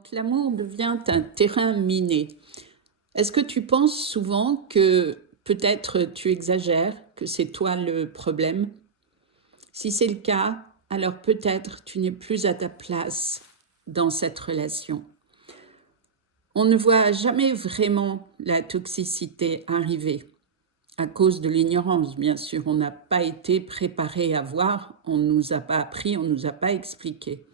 Quand l'amour devient un terrain miné, est-ce que tu penses souvent que peut-être tu exagères, que c'est toi le problème? Si c'est le cas, alors peut-être tu n'es plus à ta place dans cette relation. On ne voit jamais vraiment la toxicité arriver, à cause de l'ignorance, bien sûr. On n'a pas été préparé à voir, on ne nous a pas appris, on ne nous a pas expliqué.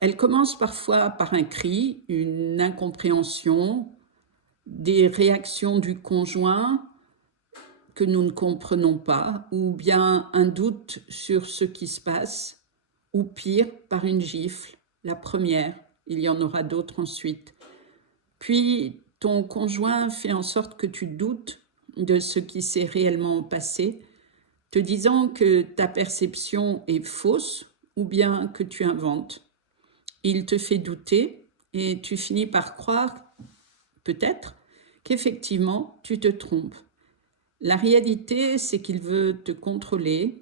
Elle commence parfois par un cri, une incompréhension, des réactions du conjoint que nous ne comprenons pas, ou bien un doute sur ce qui se passe, ou pire, par une gifle, la première, il y en aura d'autres ensuite. Puis ton conjoint fait en sorte que tu doutes de ce qui s'est réellement passé, te disant que ta perception est fausse ou bien que tu inventes. Il te fait douter et tu finis par croire, peut-être, qu'effectivement, tu te trompes. La réalité, c'est qu'il veut te contrôler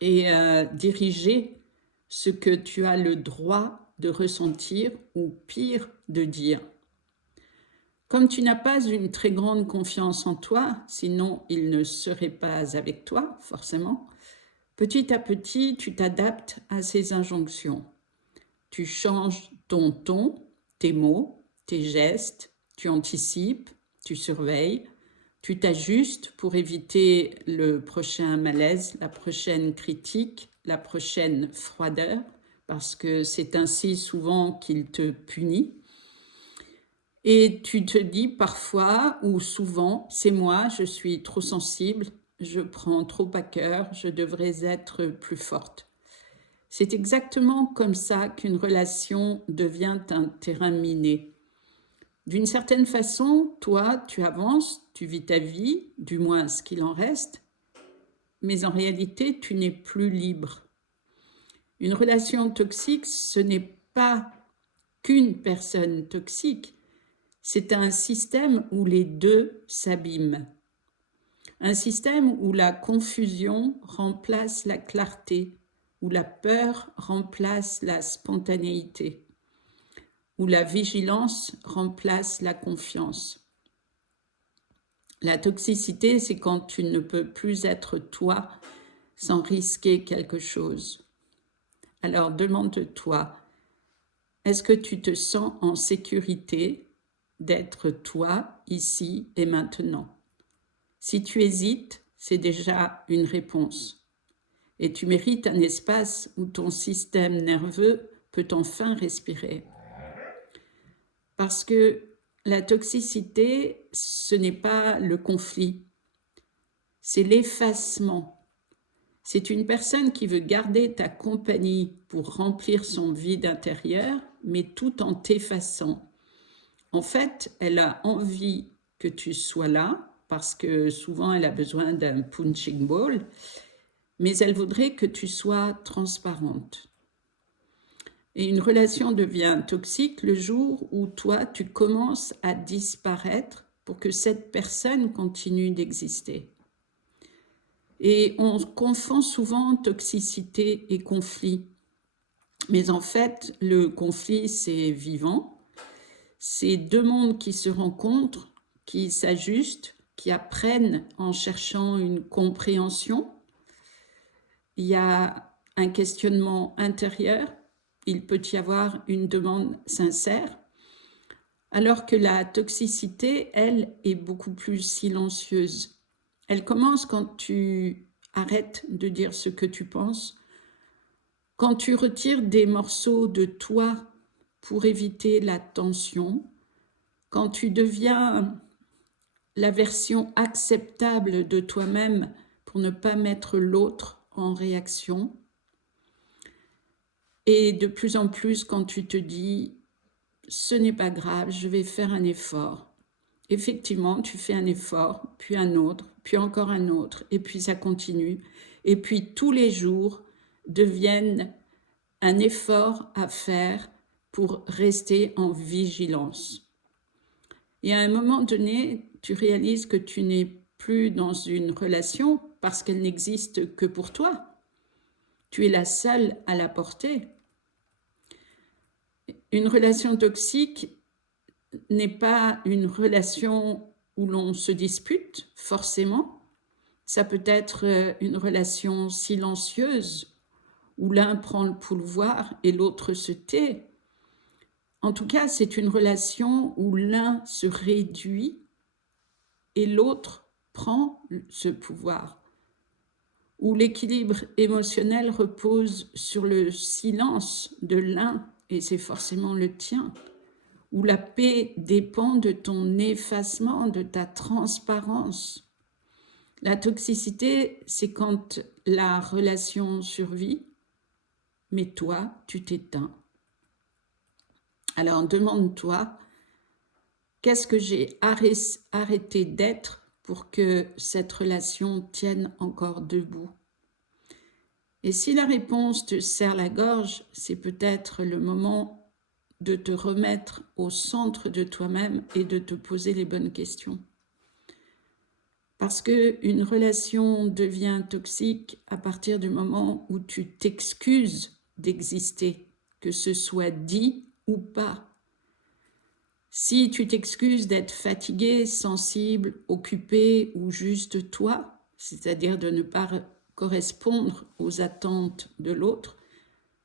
et diriger ce que tu as le droit de ressentir ou pire de dire. Comme tu n'as pas une très grande confiance en toi, sinon il ne serait pas avec toi, forcément, petit à petit, tu t'adaptes à ces injonctions. Tu changes ton ton, tes mots, tes gestes, tu anticipes, tu surveilles, tu t'ajustes pour éviter le prochain malaise, la prochaine critique, la prochaine froideur, parce que c'est ainsi souvent qu'il te punit. Et tu te dis parfois ou souvent, c'est moi, je suis trop sensible, je prends trop à cœur, je devrais être plus forte. C'est exactement comme ça qu'une relation devient un terrain miné. D'une certaine façon, toi, tu avances, tu vis ta vie, du moins ce qu'il en reste, mais en réalité, tu n'es plus libre. Une relation toxique, ce n'est pas qu'une personne toxique, c'est un système où les deux s'abîment. Un système où la confusion remplace la clarté, où la peur remplace la spontanéité, où la vigilance remplace la confiance. La toxicité, c'est quand tu ne peux plus être toi sans risquer quelque chose. Alors demande-toi, est-ce que tu te sens en sécurité d'être toi ici et maintenant? Si tu hésites, c'est déjà une réponse. Et tu mérites un espace où ton système nerveux peut enfin respirer. Parce que la toxicité, ce n'est pas le conflit, c'est l'effacement. C'est une personne qui veut garder ta compagnie pour remplir son vide intérieur, mais tout en t'effaçant. En fait, elle a envie que tu sois là, parce que souvent elle a besoin d'un punching ball, mais elle voudrait que tu sois transparente. Et une relation devient toxique le jour où toi, tu commences à disparaître pour que cette personne continue d'exister. Et on confond souvent toxicité et conflit. Mais en fait, le conflit, c'est vivant. C'est deux mondes qui se rencontrent, qui s'ajustent, qui apprennent en cherchant une compréhension. Il y a un questionnement intérieur, il peut y avoir une demande sincère, alors que la toxicité, elle, est beaucoup plus silencieuse. Elle commence quand tu arrêtes de dire ce que tu penses, quand tu retires des morceaux de toi pour éviter la tension, quand tu deviens la version acceptable de toi-même pour ne pas mettre l'autre en réaction. Et de plus en plus, quand tu te dis « ce n'est pas grave, je vais faire un effort ». Effectivement, tu fais un effort, puis un autre, puis encore un autre, et puis ça continue. Et puis tous les jours deviennent un effort à faire pour rester en vigilance. Et à un moment donné, tu réalises que tu n'es plus dans une relation parce qu'elle n'existe que pour toi. Tu es la seule à la porter. Une relation toxique n'est pas une relation où l'on se dispute, forcément. Ça peut être une relation silencieuse, où l'un prend le pouvoir et l'autre se tait. En tout cas, c'est une relation où l'un se réduit et l'autre prend ce pouvoir, où l'équilibre émotionnel repose sur le silence de l'un, et c'est forcément le tien, où la paix dépend de ton effacement, de ta transparence. La toxicité, c'est quand la relation survit, mais toi, tu t'éteins. Alors demande-toi, qu'est-ce que j'ai arrêté d'être pour que cette relation tienne encore debout? Et si la réponse te serre la gorge, c'est peut-être le moment de te remettre au centre de toi-même et de te poser les bonnes questions. Parce qu'une relation devient toxique à partir du moment où tu t'excuses d'exister, que ce soit dit ou pas. Si tu t'excuses d'être fatigué, sensible, occupé ou juste toi, c'est-à-dire de ne pas correspondre aux attentes de l'autre,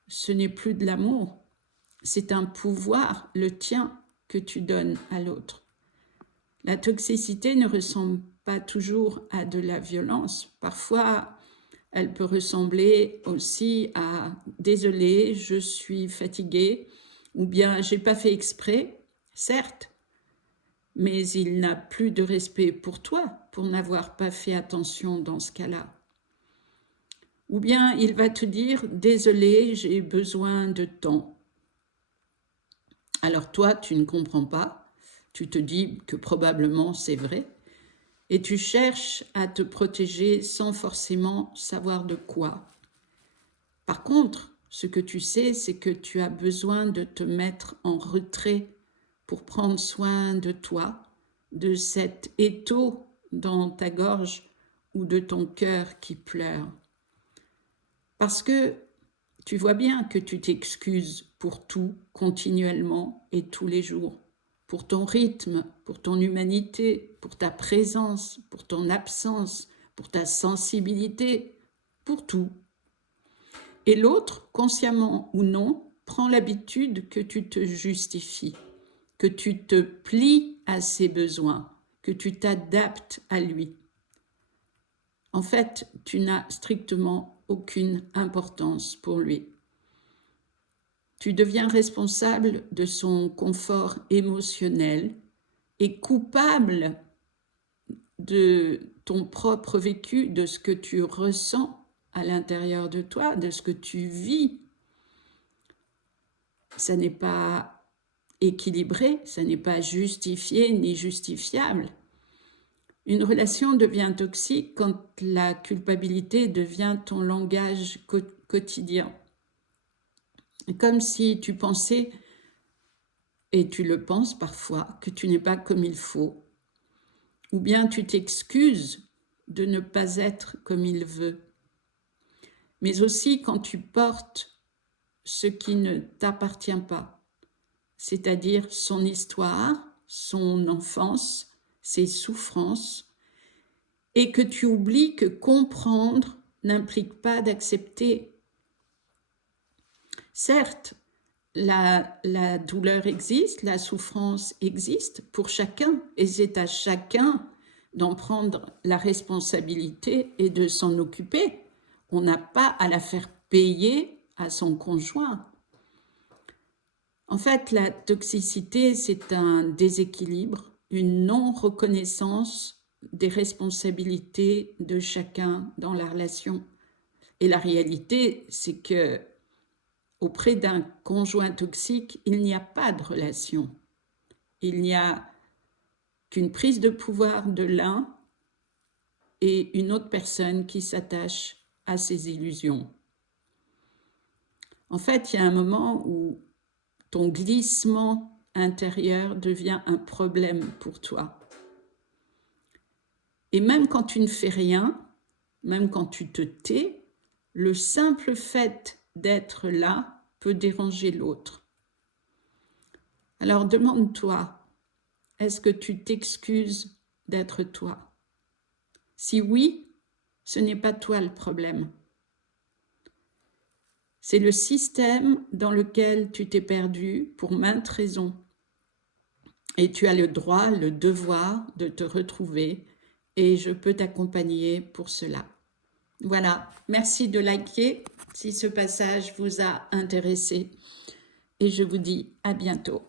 ce n'est plus de l'amour. C'est un pouvoir, le tien, que tu donnes à l'autre. La toxicité ne ressemble pas toujours à de la violence. Parfois, elle peut ressembler aussi à « désolé, je suis fatigué » ou bien « j'ai pas fait exprès ». Certes, mais il n'a plus de respect pour toi pour n'avoir pas fait attention dans ce cas-là. Ou bien il va te dire « désolé, j'ai besoin de temps ». Alors toi, tu ne comprends pas, tu te dis que probablement c'est vrai, et tu cherches à te protéger sans forcément savoir de quoi. Par contre, ce que tu sais, c'est que tu as besoin de te mettre en retrait pour prendre soin de toi, de cet étau dans ta gorge ou de ton cœur qui pleure. Parce que tu vois bien que tu t'excuses pour tout, continuellement et tous les jours, pour ton rythme, pour ton humanité, pour ta présence, pour ton absence, pour ta sensibilité, pour tout. Et l'autre, consciemment ou non, prend l'habitude que tu te justifies, que tu te plies à ses besoins, que tu t'adaptes à lui. En fait, tu n'as strictement aucune importance pour lui. Tu deviens responsable de son confort émotionnel et coupable de ton propre vécu, de ce que tu ressens à l'intérieur de toi, de ce que tu vis. Ça n'est pas équilibré, ça n'est pas justifié ni justifiable. Une relation devient toxique quand la culpabilité devient ton langage quotidien. Comme si tu pensais, et tu le penses parfois, que tu n'es pas comme il faut. Ou bien tu t'excuses de ne pas être comme il veut. Mais aussi quand tu portes ce qui ne t'appartient pas, c'est-à-dire son histoire, son enfance, ses souffrances, et que tu oublies que comprendre n'implique pas d'accepter. Certes, la douleur existe, la souffrance existe pour chacun, et c'est à chacun d'en prendre la responsabilité et de s'en occuper. On n'a pas à la faire payer à son conjoint. En fait, la toxicité, c'est un déséquilibre, une non-reconnaissance des responsabilités de chacun dans la relation. Et la réalité, c'est que auprès d'un conjoint toxique, il n'y a pas de relation. Il n'y a qu'une prise de pouvoir de l'un et une autre personne qui s'attache à ses illusions. En fait, il y a un moment où ton glissement intérieur devient un problème pour toi. Et même quand tu ne fais rien, même quand tu te tais, le simple fait d'être là peut déranger l'autre. Alors demande-toi, est-ce que tu t'excuses d'être toi? Si oui, ce n'est pas toi le problème. C'est le système dans lequel tu t'es perdu pour maintes raisons. Et tu as le droit, le devoir de te retrouver et je peux t'accompagner pour cela. Voilà, merci de liker si ce passage vous a intéressé et je vous dis à bientôt.